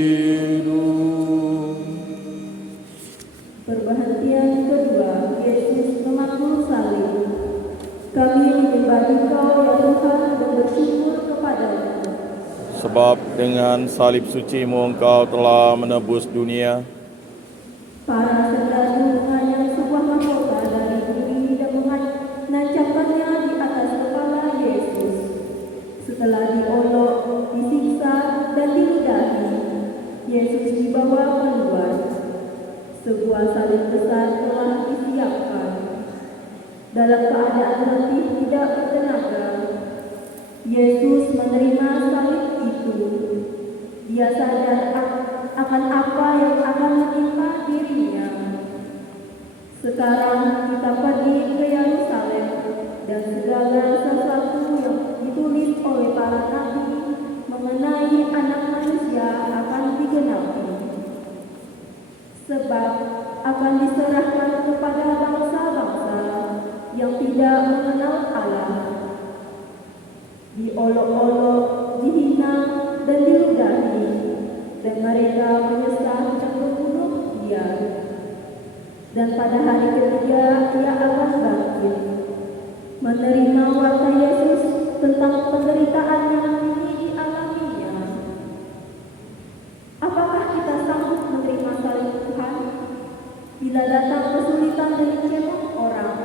hidup. Perhentian kedua, Yesus memikul salib. Kami menyembah Engkau ya Tuhan dan bersyukur kepadamu. Sebab dengan salib suci-Mu Engkau telah menebus dunia. Para serdadu menghanyam sebuah mahkota dari bumi dan menancapkannya di atas kepala Yesus. Setelah diolok, disiksa, dan diludahi, Yesus dibawa keluar. Sebuah salib besar telah disiapkan. Dalam keadaan letih tidak bertenaga, Yesus menerima salib itu. Dia sadar akan apa yang akan menimpa dirinya. Sekarang kita pergi ke Yerusalem dan segala sesuatu yang ditulis oleh para nabi mengenai Anak Manusia akan digenapi. Sebab akan diserahkan kepada bangsa-bangsa yang tidak mengenal Allah. Diolok-olok, dihina, dan diludahi, dan mereka menyesal dan membunuh Dia. Dan pada hari ketiga Ia akan bangkit. Menerima warta Yesus tentang penderitaan yang ini dialaminya. Apakah kita sanggup menerima salib Tuhan bila datang kesulitan dan cemooh orang?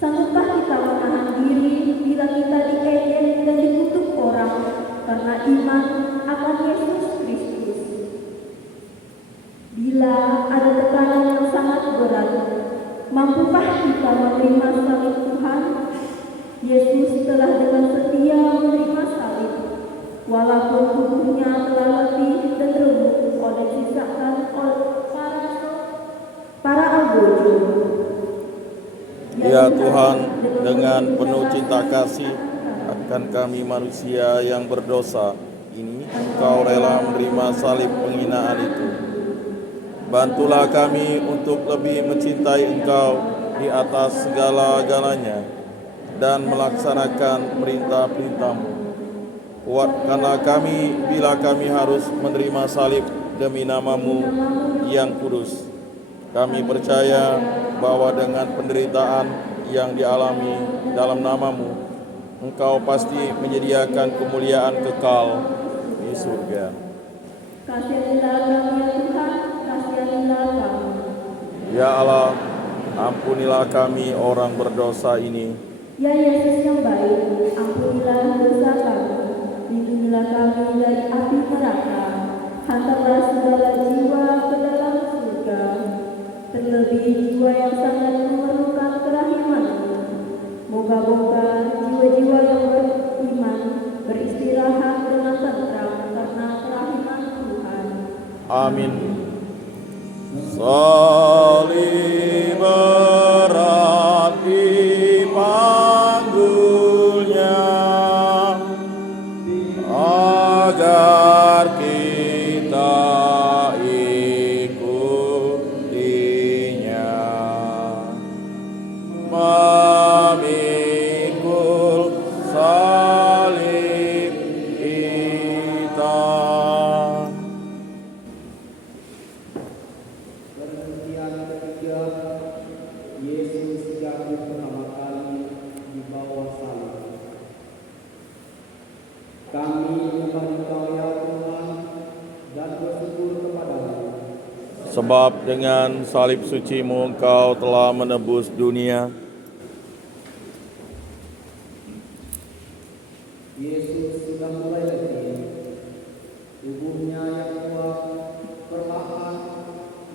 Sanggupkah kita menahan diri bila kita diejek dan dikutuk orang karena iman akan Yesus Kristus? Bila ada tekanan yang sangat berat, mampukah kita menerima salib Tuhan? Yesus telah dengan setia menerima salib, walaupun tubuhnya telah letih dan remuk oleh siksaan para anggota. Ya Tuhan, dengan penuh cinta kasih akan kami manusia yang berdosa ini, Engkau rela menerima salib penghinaan itu. Bantulah kami untuk lebih mencintai Engkau di atas segala-galanya dan melaksanakan perintah-perintah-Mu. Kuatkanlah kami bila kami harus menerima salib demi nama-Mu yang kudus. Kami percaya bahwa dengan penderitaan yang dialami dalam nama-Mu, Engkau pasti menyediakan kemuliaan kekal di surga. Kasihanilah kami ya Tuhan, kasihanilah kami. Ya Allah, ampunilah kami orang berdosa ini. Ya Yesus yang baik, ampunilah dosa kami. Lindungilah kami dari api neraka. Hantarlah segala jiwa ke dalam surga. Terlebih jiwa yang sangat memerlukan kerahiman-Mu. Moga-moga jiwa-jiwa yang beriman beristirahat dengan tentram karena kerahiman Tuhan. Amin. Salib berat dipanggulnya agar kita ikutinya, memikul salib kita. Perhentian ketiga, Yesus jatuh pertama kali di bawah salib. Kami menyembah Engkau ya Tuhan dan bersyukur kepadamu. Sebab dengan salib suci-Mu Engkau telah menebus dunia. Yesus sudah mulai letih. Tubuhnya yang kuat perlahan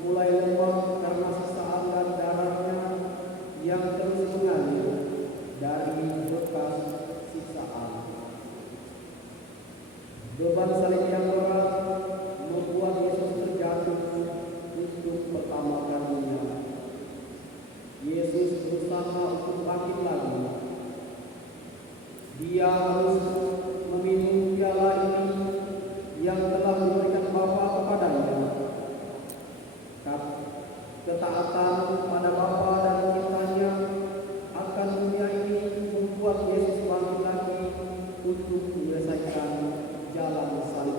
mulai lemah karena siksaan dan darahnya yang terus mengalir dari bekas siksaan. Beban salib yang berat membuat Yesus terjatuh untuk pertama kalinya. Yesus berusaha untuk bangkit lagi. Dia harus meminum piala ini yang telah diberikan Bapa kepadanya. Ketaatan pada Bapa dan cintanya akan dunia ini membuat Yesus bangkit lagi untuk menyelesaikan jalan salib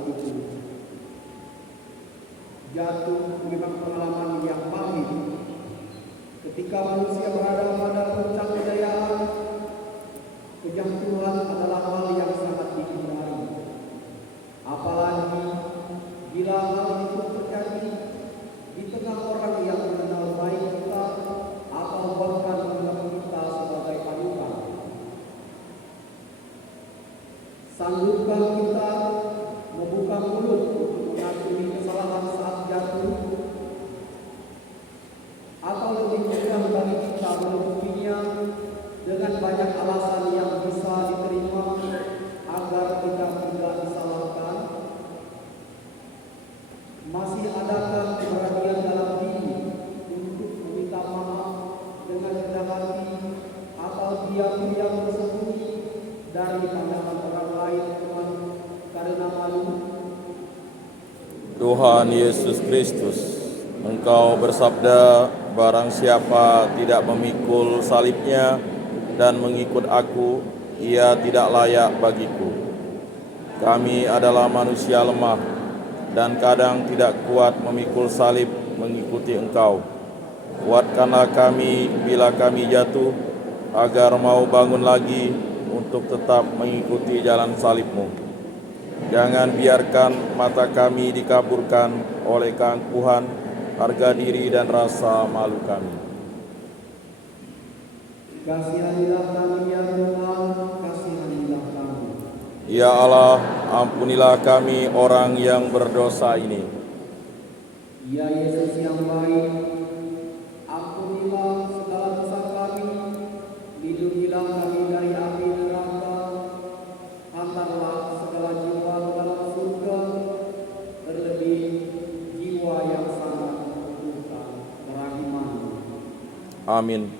Jatuh memang pengalaman yang pahit. Ketika manusia berada pada puncak kejayaan, kejatuhan adalah hal yang sangat dihindari. Apalagi bila hal itu terjadi di tengah orang yang mengenal baik kita atau bahkan menganggap kita sebagai panutan. Sanggupkah kita membuka mulut untuk mengakui kesalahan saat jatuh? Atau lebih mudah bagi kita menutupinya dengan banyak alasan yang bisa diterima agar kita tidak disalahkan? Masih adakah keberanian dalam diri untuk meminta maaf dengan rendah hati atau diam-diam bersembunyi dari pandangan orang lain karena malu? Tuhan Yesus Kristus, Engkau bersabda, barang siapa tidak memikul salibnya dan mengikut aku, ia tidak layak bagiku. Kami adalah manusia lemah dan kadang tidak kuat memikul salib mengikuti Engkau. Kuatkanlah kami bila kami jatuh, agar mau bangun lagi untuk tetap mengikuti jalan salib-Mu. Jangan biarkan mata kami dikaburkan oleh keangkuhan, harga diri dan rasa malu kami. Kasihanilah kami ya Tuhan, kasihanilah kami. Ya Allah, ampunilah kami orang yang berdosa ini. Ya Yesus yang baik, ampunilah segala dosa kami, lindungilah kami dari api neraka, hantarlah segala jiwa ke dalam surga, terlebih jiwa yang sangat membutuhkan kerahiman-Mu. Amin.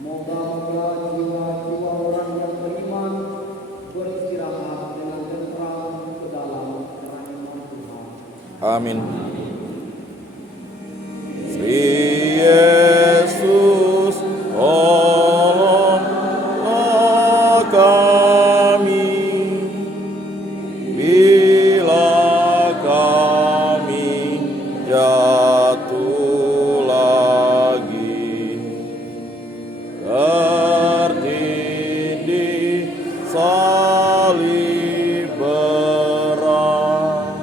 Moga-moga jiwa-jiwa orang yang beriman beristirahat dengan tentram ke dalam kerahiman Tuhan. Amin. Yesus, tolonglah kami bila kami jatuh lagi, tertindih salib berat.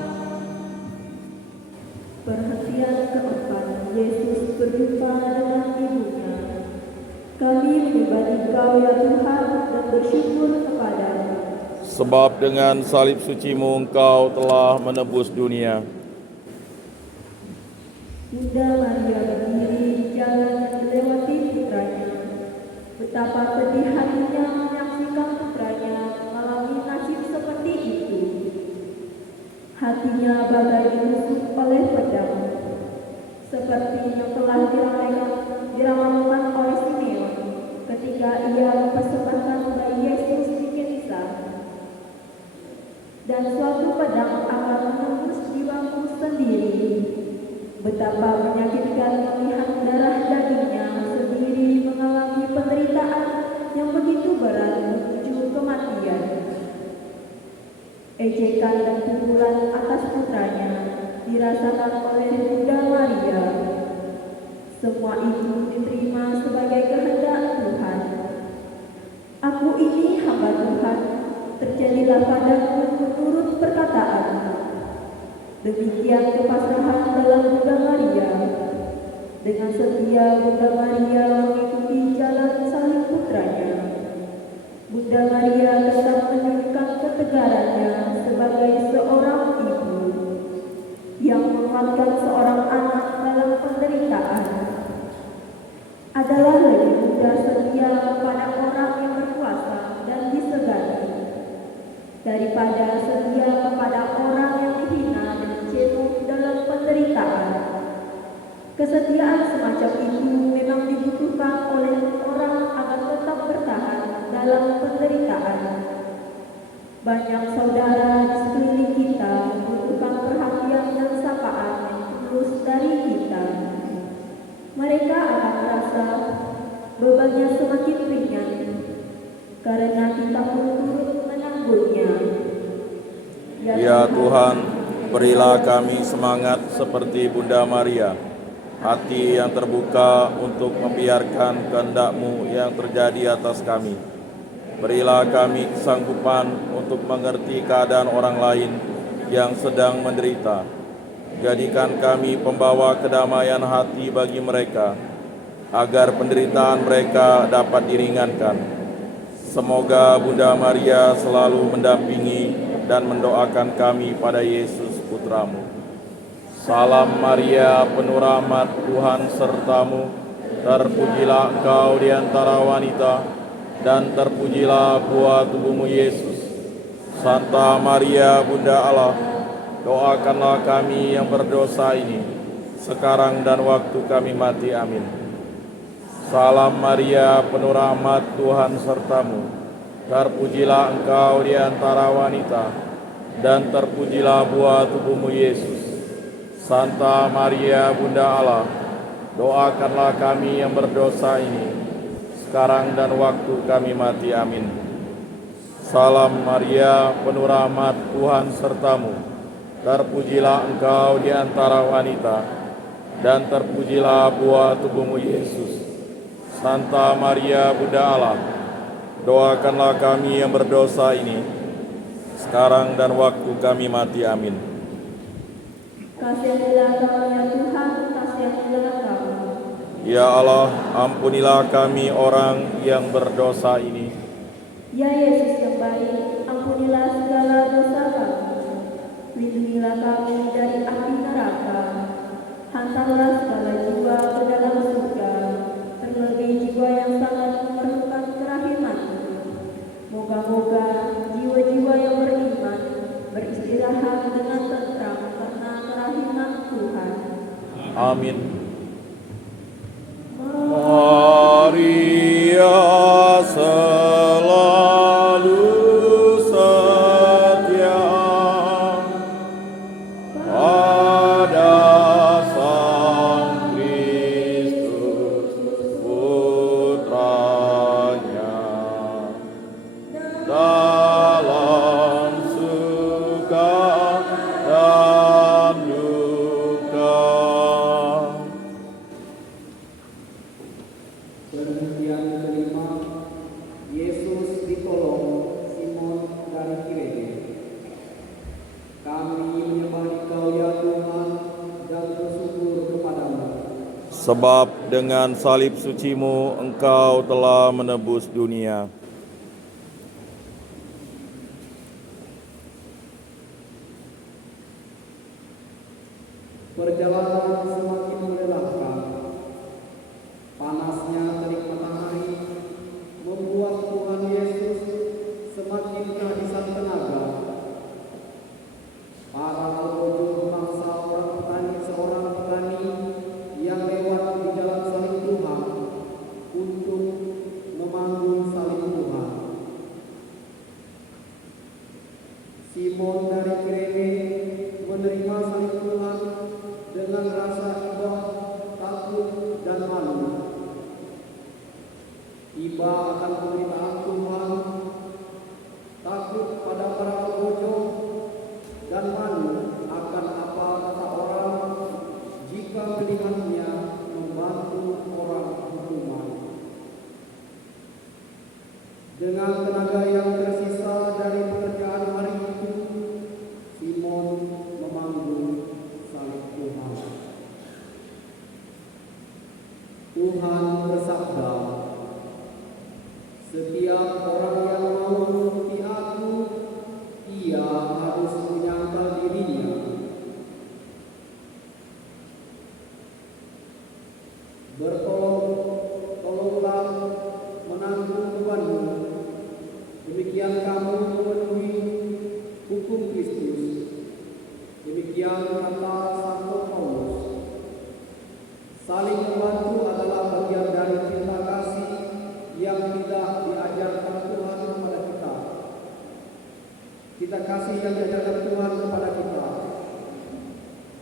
Perhatian keempat, Yesus berjumpa dengan ibunya. Kami menyembah Engkau ya Tuhan dan bersyukur kepada-Mu. Sebab dengan salib suci-Mu Engkau telah menebus dunia. Bunda Maria berdiri di jalan melewati putranya. Betapa sedih hatinya menyaksikan putranya mengalami nasib seperti itu. Hatinya bagai ditusuk oleh pedang, seperti yang telah diramalkan oleh Simeon ketika ia mempersembahkan bayi Yesus di Genesaret. Dan suatu pedang akan menembus jiwamu sendiri. Betapa menyakitkan melihat darah dagingnya sendiri mengalami penderitaan yang begitu berat menuju kematian. Ejekan dan pukulan atas putranya dirasakan oleh Bunda Maria. Semua itu diterima sebagai kehendak Tuhan. Aku ini hamba Tuhan, terjadilah padaku menurut perkataan-Mu. Demikian kepasrahan dalam Bunda Maria. Dengan setia Bunda Maria mengikuti jalan salib putranya. Bunda Maria tetap menunjukkan ketegarannya sebagai seorang ibu yang menguatkan seorang anak dalam penderitaan. Adalah lebih mudah setia kepada orang yang berkuasa dan disegani daripada setia kepada orang yang dihina dan dicemooh dalam penderitaan. Kesetiaan semacam itu memang dibutuhkan oleh orang agar tetap bertahan dalam penderitaan. Banyak saudara di sekeliling kita membutuhkan perhatian dan sapaan yang tulus dari kita. Mereka akan merasa bebannya semakin ringan karena kita pun turut menanggungnya. Ya Tuhan, Berilah kami semangat seperti Bunda Maria, hati yang terbuka untuk membiarkan kehendak-Mu yang terjadi atas kami. Berilah kami kesanggupan untuk mengerti keadaan orang lain yang sedang menderita. Jadikan kami pembawa kedamaian hati bagi mereka, agar penderitaan mereka dapat diringankan. Semoga Bunda Maria selalu mendampingi dan mendoakan kami pada Yesus Putramu. Salam Maria, penuh rahmat, Tuhan sertamu. Terpujilah engkau di antara wanita, dan terpujilah buah tubuhmu Yesus. Santa Maria, Bunda Allah, doakanlah kami yang berdosa ini, sekarang dan waktu kami mati. Amin. Salam Maria, penuh rahmat, Tuhan sertamu. Terpujilah engkau di antara wanita, dan terpujilah buah tubuhmu Yesus. Santa Maria, Bunda Allah, doakanlah kami yang berdosa ini, sekarang dan waktu kami mati. Amin. Salam Maria, penuh rahmat, Tuhan sertamu. Terpujilah engkau di antara wanita, dan terpujilah buah tubuhmu Yesus. Santa Maria, Bunda Allah, doakanlah kami yang berdosa ini, sekarang dan waktu kami mati. Amin. Kasihanilah kami ya Tuhan, kasihanilah kami. Ya Allah, ampunilah kami orang yang berdosa ini. Ya Yesus yang baik, ampunilah segala dosa kami. Lindungilah kami dari api neraka. Hantarlah segala jiwa ke dalam surga, terlebih jiwa yang sangat memerlukan kerahiman-Mu. Moga-moga jiwa-jiwa yang beriman beristirahat dengan tentram karena kerahiman Tuhan. Amin. Maria selalu setia pada Sang Kristus Putranya, dalam suka dan duka. Demikian kelima, Yesus ditolong Simon dari Kirene. Kami menyembah Engkau ya Tuhan dan bersyukur kepadamu. Sebab dengan salib suci-Mu Engkau telah menebus dunia. Perjalanan semakin melelahkan. Panasnya terik matahari membuat Tuhan Yesus semakin kehabisan tenaga. Para algojo memaksa seorang petani yang lewat di jalan salib Tuhan untuk memanggung salib Tuhan. Simon dari Kirene menerima salib Tuhan dengan rasa iba, takut, dan malu. Iba akan penderitaan Tuhan, takut pada para algojo, dan malu akan apa kata orang jika melihatnya membantu orang hukuman. Dengan tenaga yang tersisa dari pekerjaan hari itu, Simon memanggung salib Tuhan. Tuhan bersabda, "Setiap orang yang mau mengikuti Aku, ia harus menyangkal dirinya, tolonglah menanggung bebanmu. Demikian kamu memenuhi hukum Kristus." Demikian kata Santo Paulus. Saling membantu adalah bagian dari cinta kasih yang tidak diajarkan Tuhan kepada kita. Kita kasih yang diajarkan Tuhan kepada kita.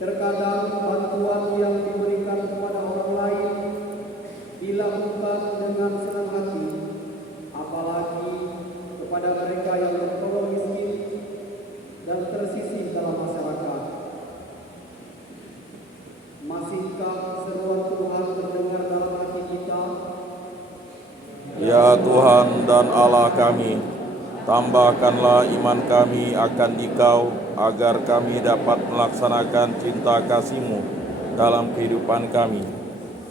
Terkadang bantuan yang diberikan kepada orang lain dilakukan dengan senang hati, apalagi kepada mereka yang tertolong miskin dan tersisih dalam masyarakat. Tuhan Allah kami, tambahkanlah iman kami akan Dikau, agar kami dapat melaksanakan cinta kasih-Mu dalam kehidupan kami.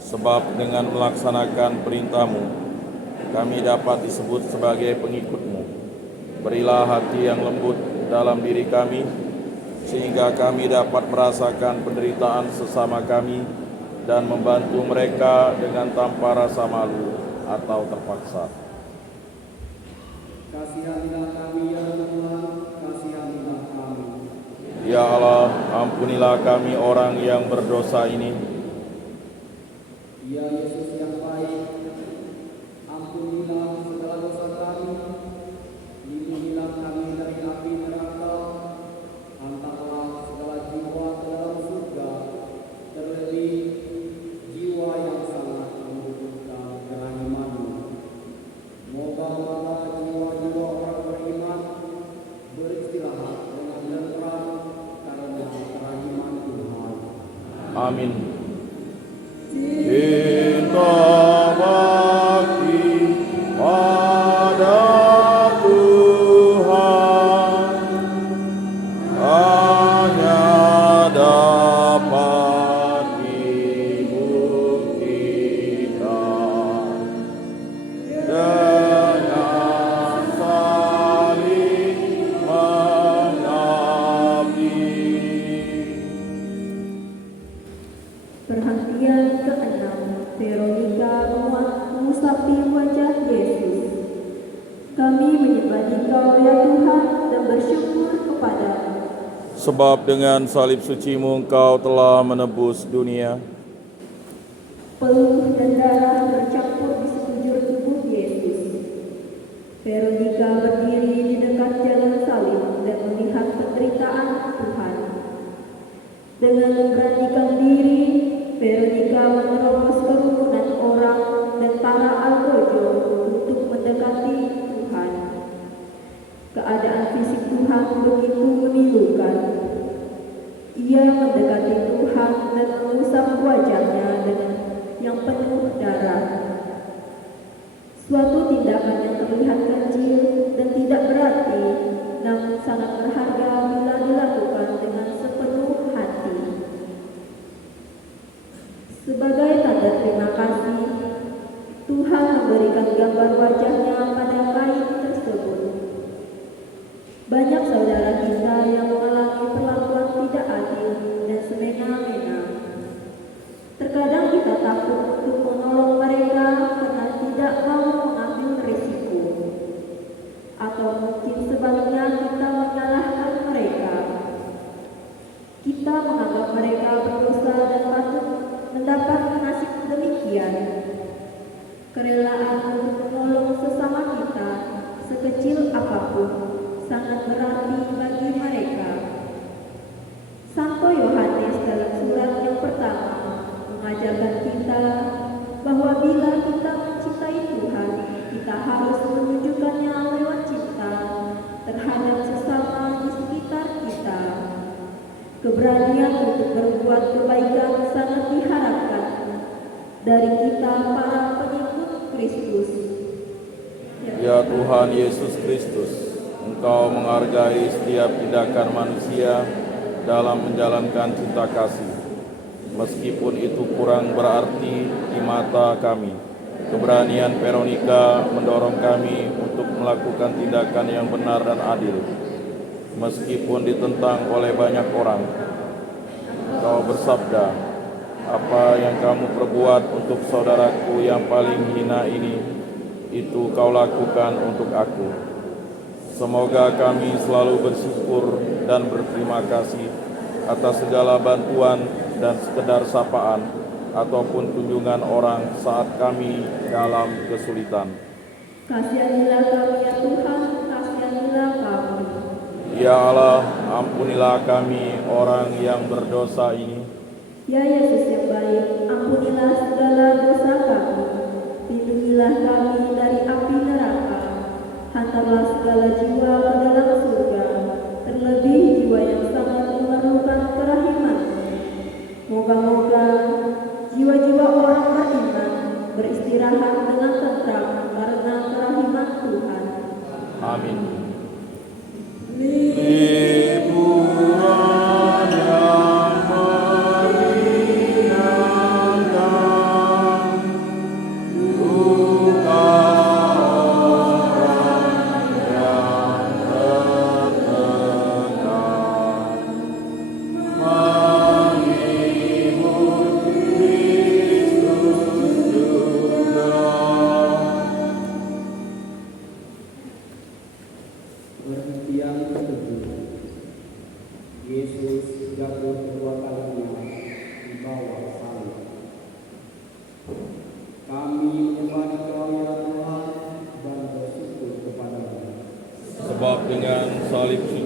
Sebab dengan melaksanakan perintah-Mu, kami dapat disebut sebagai pengikut-Mu. Berilah hati yang lembut dalam diri kami, sehingga kami dapat merasakan penderitaan sesama kami dan membantu mereka dengan tanpa rasa malu atau terpaksa. Kasihanilah kami ya Tuhan, kasihanilah kami. Ya Allah, ampunilah kami orang yang berdosa ini. Ya Yesus yang baik, ampunilah segala dosa kami, lindungilah kami dari api neraka, hantarlah segala jiwa ke dalam surga, terlebih jiwa yang sangat membutuhkan kerahiman-Mu. Moga-moga jiwa-jiwa orang beriman beristirahat dengan tenteram karena kerahiman Tuhan. Amin. Cinta bakti pada Tuhan hanya dapat dibuktikan dengan saling mengabdi. Perhatian ke-6, Veronica mengusapi wajah Yesus. Kami menyembah Dikau ya Tuhan dan bersyukur kepada-Mu. Sebab dengan salib suci-Mu Engkau telah menebus dunia. Peluh dan darah bercampur di sekujur tubuh Yesus. Veronica berdiri di dekat jalan salib dan melihat penderitaan Tuhan. Dengan memberanikan diri, Veronica menerobos kerumunan orang dan para algojo untuk mendekati Tuhan. Keadaan fisik Tuhan begitu memilukan. Ia mendekati Tuhan dan mengusap wajahnya dengan yang penuh darah. Suatu tindakan yang terlihat kecil dan tidak berarti, namun sangat berharga bila dilakukan dengan sepenuh hati. Sebagai tanda terima kasih, Tuhan memberikan gambar wajahnya pada kain tersebut. Banyak saudara kita yang mengalami perlakuan tidak adil dan semena-mena. Terkadang kita takut untuk menolong mereka karena tidak mau mengambil risiko. Atau mungkin sebaliknya kita menyalahkan mereka. Kita menganggap mereka berdosa dan patut mendapat nasib demikian. Kerelaan untuk menolong sesama kita, sekecil apapun, sangat berarti bagi mereka. Santo Yohanes dalam surat yang pertama mengajarkan kita bahwa bila kita mencintai Tuhan, kita harus menunjukkannya lewat cinta terhadap sesama di sekitar kita. Keberanian untuk berbuat kebaikan sangat diharapkan dari kita para pengikut Kristus. Ya Tuhan Yesus Kristus, Engkau menghargai setiap tindakan manusia dalam menjalankan cinta kasih. Meskipun itu kurang berarti di mata kami, keberanian Veronica mendorong kami untuk melakukan tindakan yang benar dan adil. Meskipun ditentang oleh banyak orang, Kau bersabda, apa yang kamu perbuat untuk saudaraku yang paling hina ini, itu Kau lakukan untuk aku. Semoga kami selalu bersyukur dan berterima kasih atas segala bantuan dan sekedar sapaan ataupun kunjungan orang saat kami dalam kesulitan. Kasihanilah kami ya Tuhan, kasihanilah kami. Ya Allah, ampunilah kami orang yang berdosa ini. Ya Yesus yang baik, ampunilah segala dosa kami. Lindungilah kami dari api neraka. Hantarlah segala jiwa ke dalam surga, terlebih jiwa yang sangat memerlukan kerahiman. Moga-moga jiwa-jiwa orang beriman beristirahat dengan tentram karena kerahiman Tuhan.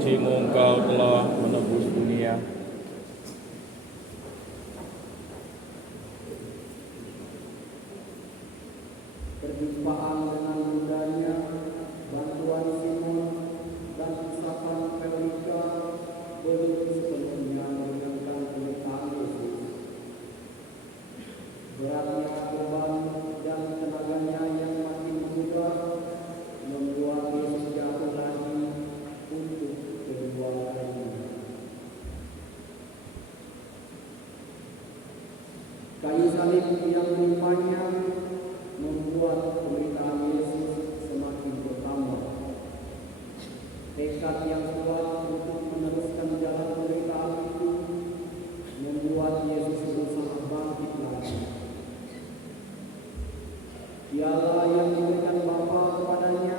kasih-Mu Engkau telah menebus dunia. Perjumpaan dengan mudanya, bantuan Simon dan usapan Felika belum sepenuhnya meringankan penderitaan Yesus. Beratnya beban dan tenaganya yang makin memudar membuat Yesus jatuh lagi untuk kedua kalinya. Kayu salib yang menimpanya membuat penderitaan Yesus semakin bertambah. Tekad yang kuat untuk meneruskan jalan penderitaan itu membuat Yesus berusaha bangkit lagi. Piala yang diberikan Bapa kepadanya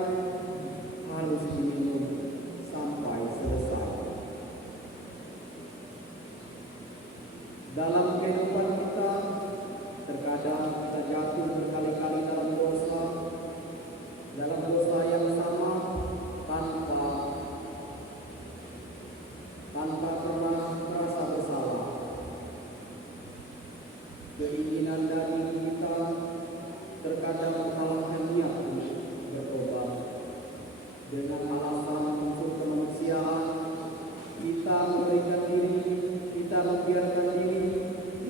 harus diminum sampai selesai. Dalam kehidupan kita, terkadang kita jatuh berkali-kali dalam dosa yang sama tanpa pernah merasa bersalah. Keinginan dari kita terkadang menghalangi niat untuk bertobat. Dengan alasan unsur kemanusiaan, kita membiarkan diri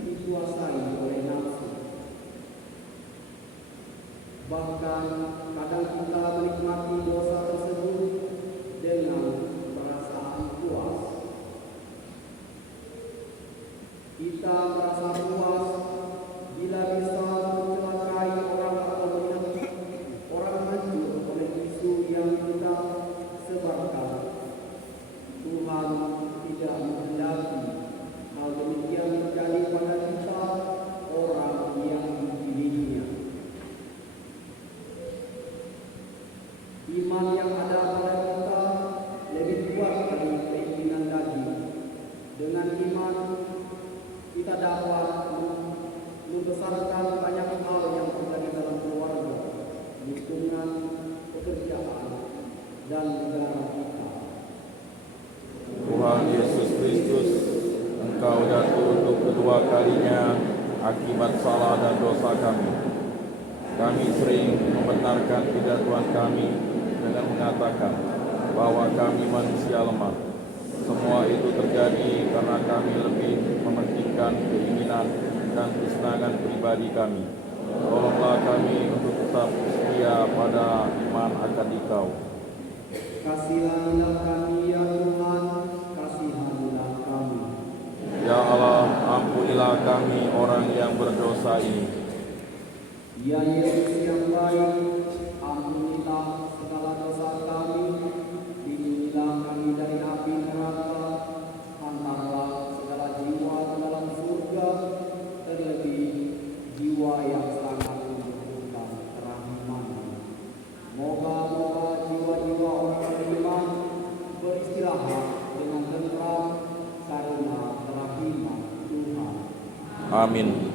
dikuasai oleh nafsu. Bahkan kadang kita menikmati dosa tersebut dengan perasaan puas. Kita merasa puas bila bisa mencelakai orang atau melihat orang hancur oleh isu yang kita sebarkan. Tuhan tidak menghendaki hal demikian terjadi pada kita, orang yang dipilihnya. Iman yang ada pada kita lebih kuat dari keinginan daging. Dengan iman kita dapat membesarkan banyak hal yang terjadi dalam keluarga, lingkungan, pekerjaan, dan negara kita. Tuhan Yesus Kristus, Engkau jatuh untuk kedua kalinya akibat salah dan dosa kami. Kami sering membenarkan kejatuhan kami dengan mengatakan bahwa kami manusia lemah. Semua itu terjadi karena kami lebih mementingkan keinginan dan kesenangan pribadi kami. Tolonglah kami untuk tetap setia pada iman akan Dikau. Kasihilah kami ya Tuhan, kasihanilah kami. Ya Allah, ampunilah kami orang yang berdosa ini. Ya Yesus yang baik, ampunilah segala dosa kami, lindungilah kami dari api neraka, hantarlah segala jiwa ke dalam surga, terlebih jiwa yang sangat membutuhkan kerahiman-Mu. Moga-moga jiwa-jiwa orang beriman beristirahat dengan tentram karena kerahiman Tuhan. Amin.